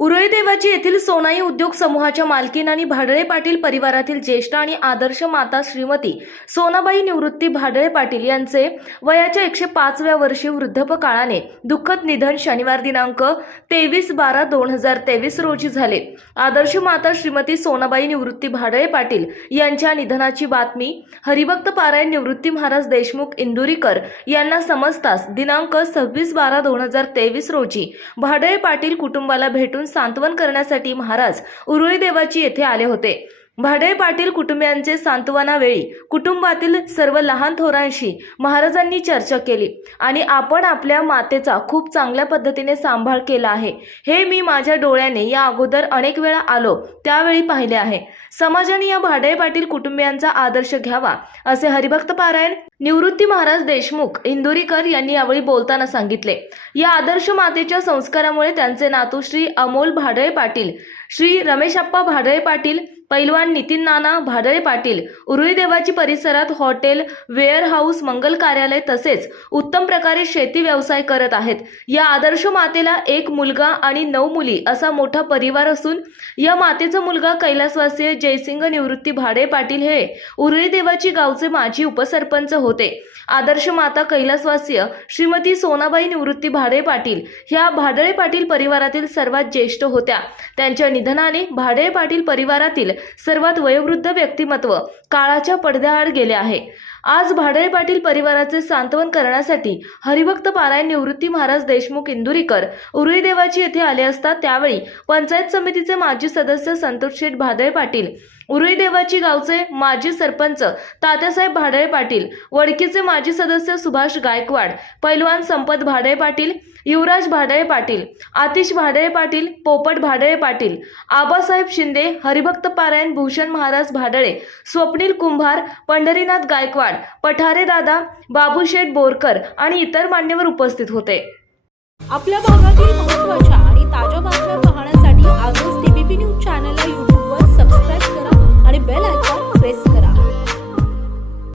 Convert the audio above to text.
उरळी देवाची येथील सोनाई उद्योग समूहाच्या मालकीन आणि भाडळे पाटील परिवारातील ज्येष्ठ आणि आदर्श माता श्रीमती सोनाबाई निवृत्ती भाडळे पाटील यांचे वयाच्या एकशे पाचव्या वर्षी वृद्धपकाळाने दुःखद निधन शनिवार दिनांक तेवीस बारा दोन हजार तेवीस रोजी झाले. आदर्श माता श्रीमती सोनाबाई निवृत्ती भाडळे पाटील यांच्या निधनाची बातमी हरिभक्त पारायण निवृत्ती महाराज देशमुख इंदुरीकर यांना समजताच दिनांक सव्वीस बारा दोन हजार तेवीस रोजी भाडळे पाटील कुटुंबाला भेटून सांत्वन करण्यासाठी महाराज उरुळी देवाची येथे आले होते. भाडे पाटील कुटुंबियांचे सांत्वनावेळी कुटुंबातील सर्व लहान थोरांशी महाराजांनी चर्चा केली आणि आपण आपल्या मातेचा खूप चांगल्या पद्धतीने सांभाळ केला आहे. हे मी माझ्या डोळ्याने या अगोदर अनेक वेळा आलो त्यावेळी पाहिले आहे. समाजाने या भाडे पाटील कुटुंबियांचा आदर्श घ्यावा असे हरिभक्त पारायण निवृत्ती महाराज देशमुख इंदुरीकर यांनी यावेळी बोलताना सांगितले. या आदर्श मातेच्या संस्कारामुळे त्यांचे नातू श्री अमोल भाडळे पाटील श्री रमेशप्पा भाडळे पाटील पैलवान नितीन नाना भाडळे पाटील उरुळीदेवाची परिसरात हॉटेल वेअर हाऊस मंगल कार्यालय तसेच उत्तम प्रकारे शेती व्यवसाय करत आहेत. या आदर्श मातेला एक मुलगा आणि नऊ मुली असा मोठा परिवार असून या मातेचा मुलगा कैलासवासीय जयसिंग निवृत्ती भाडे पाटील हे उरुळीदेवाची गावचे माजी उपसरपंच होते. आदर्श माता कैलासवासीय श्रीमती सोनाबाई निवृत्ती भाडे पाटील ह्या भाडळे पाटील परिवारातील सर्वात ज्येष्ठ होत्या. त्यांच्या निधनाने भाडळे पाटील परिवारातील सर्वात वयोवृद्ध व्यक्तिमत्व काळाच्या पडद्याआड गेले आहे. आज भाडळे पाटील परिवाराचे सांत्वन करण्यासाठी हरिभक्त पारायण निवृत्ती महाराज देशमुख इंदुरीकर उरुईदेवाची येथे आले असता त्यावेळी पंचायत समितीचे माजी सदस्य संतोष शेठ भादळे पाटील उरुईदेवाची गावचे माजी सरपंच तात्यासाहेब भाडळे पाटील वडकीचे माजी सदस्य सुभाष गायकवाड पैलवान संपत भाडळे पाटील युवराज भाडळे पाटील आतिश भाडळे पाटील पोपट भाडळे पाटील आबासाहेब शिंदे हरिभक्त पारायण भूषण महाराज भाडळे स्वप्नील कुंभार पंढरीनाथ गायकवाड पठारे दादा बाबूशेठ बोरकर आणि इतर मान्यवर उपस्थित होते. आपल्या भागातील महत्त्वाच्या आणि ताज्या बातम्या पाहण्यासाठी आजच टीव्ही न्यूज चॅनलला